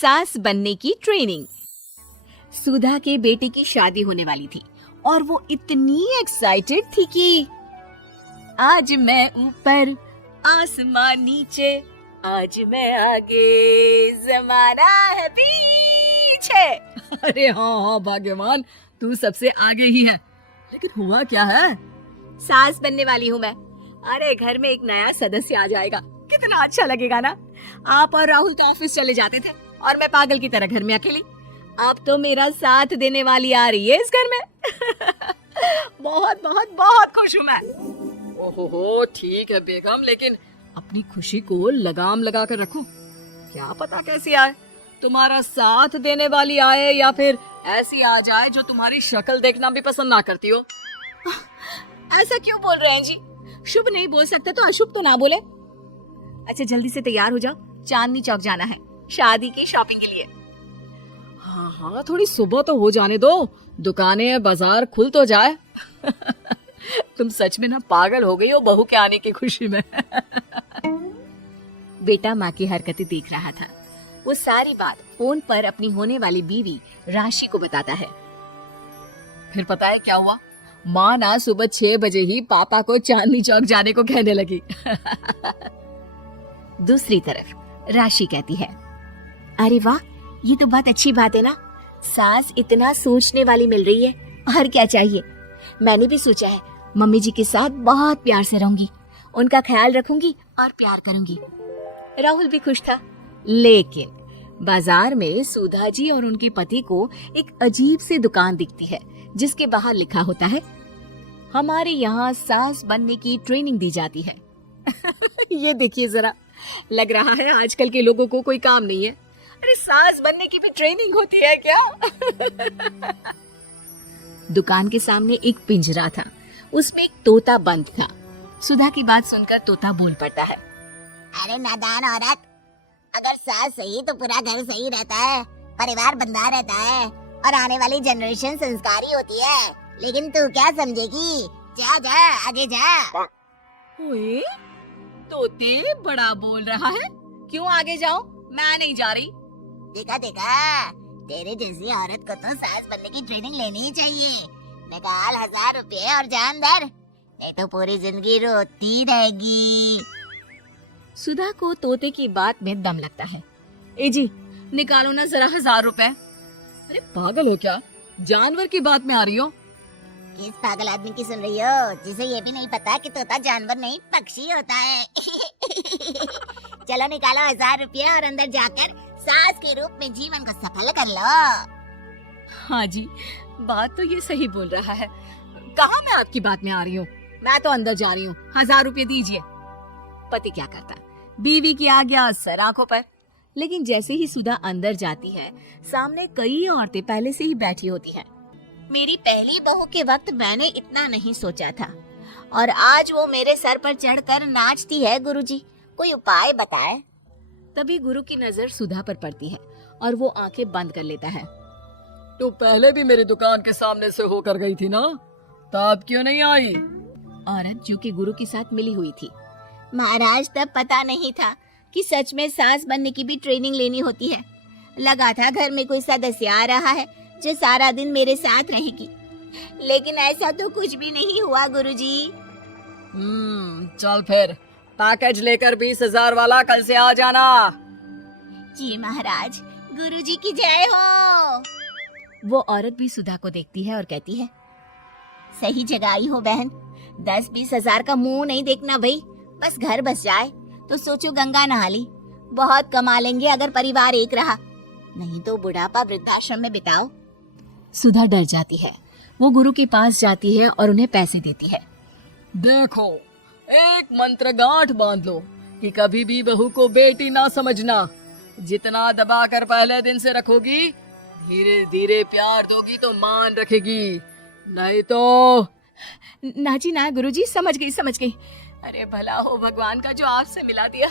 सास बनने की ट्रेनिंग। सुधा के बेटे की शादी होने वाली थी और वो इतनी एक्साइटेड थी कि आज मैं ऊपर आसमान नीचे, आज मैं आगे जमाना है पीछे। अरे हाँ भाग्यवान, तू सबसे आगे ही है। लेकिन हुआ क्या है? सास बनने वाली हूँ मैं। अरे घर में एक नया सदस्य आ जाएगा, कितना अच्छा लगेगा ना। आप और राहुल तो ऑफिस चले जाते थे और मैं पागल की तरह घर में अकेली। अब तो मेरा साथ देने वाली आ रही है इस घर में। बहुत बहुत बहुत खुश हूँ मैं। ओहो ठीक है बेगम, लेकिन अपनी खुशी को लगाम लगा कर रखो। क्या पता कैसी आए, तुम्हारा साथ देने वाली आए या फिर ऐसी आ जाए जो तुम्हारी शक्ल देखना भी पसंद ना करती हो। ऐसा क्यों बोल रहे हैं जी? शुभ नहीं बोल सकते तो अशुभ तो ना बोले। अच्छा जल्दी से तैयार हो जाओ, चांदनी चौक जाना है शादी की शॉपिंग के लिए। हाँ हाँ, थोड़ी सुबह तो हो जाने दो, दुकानें बाजार खुल तो जाए। तुम सच में ना पागल हो गई हो बहू के आने की खुशी में। बेटा माँ की हरकतें देख रहा था। वो सारी बात फोन पर अपनी होने वाली बीवी राशि को बताता है। फिर पता है क्या हुआ? माँ ना सुबह 6 बजे ही पापा को चांदनी चौक जाने को कहने लगी। दूसरी तरफ राशि कहती है, अरे वाह, ये तो बहुत अच्छी बात है ना। सास इतना सोचने वाली मिल रही है, और क्या चाहिए। मैंने भी सोचा है मम्मी जी के साथ बहुत प्यार से रहूंगी, उनका ख्याल रखूंगी और प्यार करूंगी। राहुल भी खुश था। लेकिन बाजार में सुधा जी और उनके पति को एक अजीब सी दुकान दिखती है जिसके बाहर लिखा होता है, हमारे यहाँ सास बनने की ट्रेनिंग दी जाती है। ये देखिए जरा, लग रहा है आजकल के लोगों को कोई काम नहीं है। अरे सास बनने की भी ट्रेनिंग होती है क्या? दुकान के सामने एक पिंजरा था, उसमें एक तोता बंद था। सुधा की बात सुनकर तोता बोल पड़ता है, अरे नादान औरत, अगर सास सही तो पूरा घर सही रहता है, परिवार बंधा रहता है और आने वाली जनरेशन संस्कारी होती है। लेकिन तू क्या समझेगी? जा जा आगे जा। ओए, तोते बड़ा बोल रहा है, क्यों आगे जाऊं? मैं नहीं जा रही। देखा देखा, तेरे जैसी औरत को तो सास बनने की ट्रेनिंग लेनी ही चाहिए। निकाल 1000 रुपए और जान दर, नहीं तो पूरी जिंदगी रोती रहेगी। सुधा को तोते की बात में दम लगता है। ए जी, निकालो ना जरा 1000 रुपए। अरे पागल हो क्या? जानवर की बात में आ रही हो? किस पागल आदमी की सुन रही हो, जिसे ये भी नहीं पता कि तोता जानवर नहीं पक्षी होता है। चलो निकालो 1000 रुपये और अंदर जाकर सास के रूप में जीवन को सफल कर लो। हाँ जी, बात तो ये सही बोल रहा है। कहाँ मैं आपकी बात में आ रही हूँ? मैं तो अंदर जा रही हूँ। 1000 रुपये दीजिए। पति क्या करता, बीवी की आज्ञा सर आंखों पर। लेकिन जैसे ही सुधा अंदर जाती है, सामने कई औरतें पहले से ही बैठी होती हैं। मेरी पहली बहू के वक्त मैंने इतना नहीं सोचा था, और आज वो मेरे सर पर चढ़कर नाचती है। गुरुजी, कोई उपाय बताए। तभी गुरु की नजर सुधा पर पड़ती है और वो आंखें बंद कर लेता है। तो पहले भी मेरी दुकान के सामने से होकर गई थी ना, तब क्यों नहीं आई? औरत जो कि गुरु के साथ मिली हुई थी। महाराज, तब पता नहीं था कि सच में सास बनने की भी ट्रेनिंग लेनी होती है। लगा था घर में कोई सदस्य आ रहा है जो सारा दिन मेरे साथ रहेगी, लेकिन ऐसा तो कुछ भी नहीं हुआ गुरुजी। चल फिर पैकेज लेकर 20,000 वाला कल से आ जाना। जी महाराज, गुरुजी की जय हो। वो औरत भी सुधा को देखती है और कहती है, सही जगह आई हो बहन। 10-20 हजार का मुंह नहीं देखना भाई, बस घर बस जाए तो सोचो गंगा नहा ली। बहुत कमा लेंगे अगर परिवार एक रहा, नहीं तो बुढ़ापा वृद्धाश्रम में बिताओ। सुधा डर जाती है। वो गुरु के पास जाती है और उन्हें पैसे देती है। देखो, एक मंत्र गांठ बांध लो कि कभी भी बहू को बेटी ना समझना। जितना दबा कर पहले दिन से रखोगी, धीरे धीरे प्यार दोगी तो मान रखेगी, नहीं तो। ना जी ना गुरुजी, समझ गई। अरे भला हो भगवान का जो आपसे मिला दिया,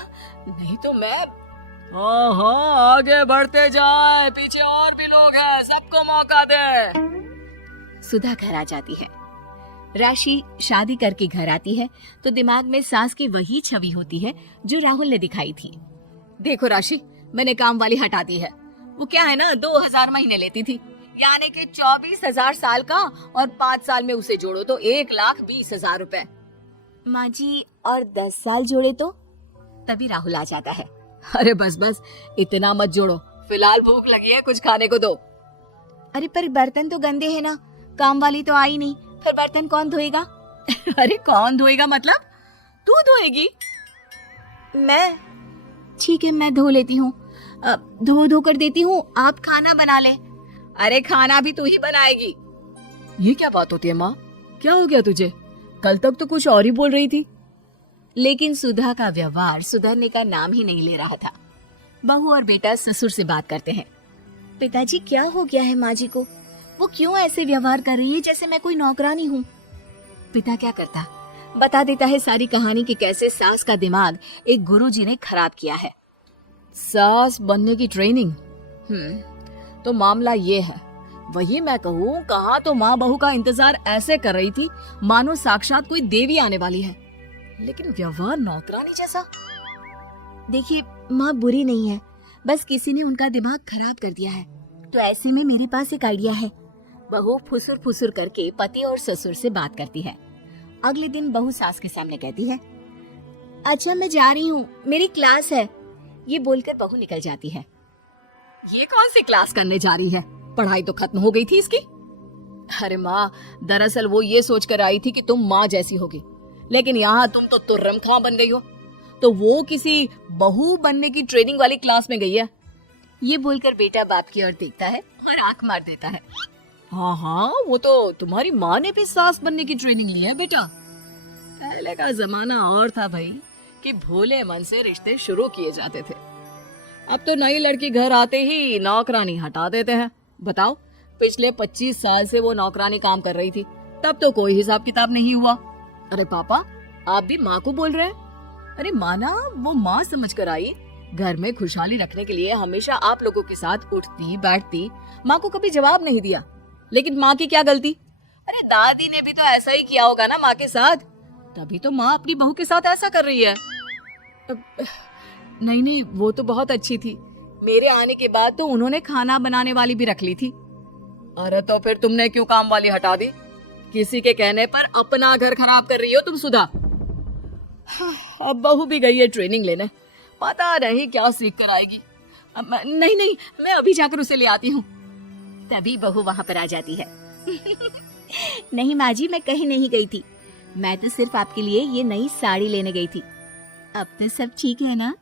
नहीं तो मैं। हाँ, आगे बढ़ते जाए, पीछे और भी लोग हैं, सबको मौका दे। सुधा घर आ जाती है। राशि शादी करके घर आती है तो दिमाग में सास की वही छवि होती है जो राहुल ने दिखाई थी। देखो राशि, मैंने काम वाली हटा दी है। वो क्या है ना 2000 महीने लेती थी, यानी कि 24,000 साल का, और 5 साल में उसे जोड़ो तो 1,20,000 रुपए। माँ जी और 10 साल जोड़े तो? तभी राहुल आ जाता है। अरे बस बस, इतना मत जोड़ो, फिलहाल भूख लगी है, कुछ खाने को दो। अरे पर बर्तन तो गंदे हैं ना, काम वाली तो आई नहीं, फिर बर्तन कौन धोएगा? अरे कौन धोएगा मतलब? तू धोएगी? मैं? ठीक है मैं धो लेती हूँ, धो धो कर देती हूँ, आप खाना बना ले। अरे खाना भी तू ही बनाएगी? ये क्या बात होती है माँ, क्या हो गया तुझे? कल तक तो कुछ और ही बोल रही थी। लेकिन सुधा का व्यवहार सुधरने का नाम ही नहीं ले रहा था। बहू और बेटा ससुर से बात करते हैं। पिताजी क्या हो गया है माँ जी को? वो क्यों ऐसे व्यवहार कर रही है जैसे मैं कोई नौकरानी हूँ? पिता क्या करता, बता देता है सारी कहानी कि कैसे सास का दिमाग एक गुरुजी ने खराब किया है। सास बनने की ट्रेनिंग? तो मामला ये है, वही मैं कहूँ, कहा तो माँ बहू का इंतजार ऐसे कर रही थी मानो साक्षात कोई देवी आने वाली है, लेकिन व्यवहार नौकरानी जैसा। देखिए माँ बुरी नहीं है, बस किसी ने उनका दिमाग खराब कर दिया है। तो ऐसे में मेरे पास एक आइडिया है। बहू फुसुर फुसुर करके पति और ससुर से बात करती है। अगले दिन बहू सास के सामने कहती है, अच्छा मैं जा रही हूँ, मेरी क्लास है। ये बोलकर बहू निकल जाती है। ये कौन सी क्लास करने जा रही है? पढ़ाई तो खत्म हो गई थी इसकी। अरे माँ, दरअसल वो ये सोचकर आई थी कि तुम माँ जैसी होगी, लेकिन यहाँ तुम तो तुर्रम खां बन गई हो। तो वो किसी बहू बनने की ट्रेनिंग वाली क्लास में गई है। ये बोलकर बेटा बाप की ओर देखता है और आंख मार देता है। हाँ हाँ, वो तो तुम्हारी माँ ने भी सास बनने की ट्रेनिंग ली है बेटा। पहले का जमाना और था भाई, कि भोले मन से रिश्ते शुरू किए जाते थे। अब तो नई लड़की घर आते ही नौकरानी हटा देते हैं। बताओ, पिछले 25 साल से वो नौकरानी काम कर रही थी, तब तो कोई हिसाब किताब नहीं हुआ। अरे पापा, आप भी माँ को बोल रहे हैं? अरे माना, वो माँ समझ कर आई, घर में खुशहाली रखने के लिए हमेशा आप लोगों के साथ उठती बैठती, माँ को कभी जवाब नहीं दिया। लेकिन माँ की क्या गलती? अरे दादी ने भी तो ऐसा ही किया होगा ना माँ के साथ, तभी तो माँ अपनी बहू के साथ ऐसा कर रही है। नहीं नहीं, वो तो बहुत अच्छी थी, मेरे आने के बाद तो उन्होंने खाना बनाने वाली भी रख ली थी। अरे तो फिर तुमने क्यों काम वाली हटा दी? किसी के कहने पर अपना घर खराब कर रही हो तुम सुधा। अब बहू भी गई है ट्रेनिंग लेने, पता नहीं क्या सीख कर आएगी। नहीं नहीं, मैं अभी जाकर उसे ले आती हूँ। तभी बहू वहाँ पर आ जाती है। नहीं माँ जी, मैं कहीं नहीं गई थी, मैं तो सिर्फ आपके लिए ये नई साड़ी लेने गई थी। अब तो सब ठीक है ना?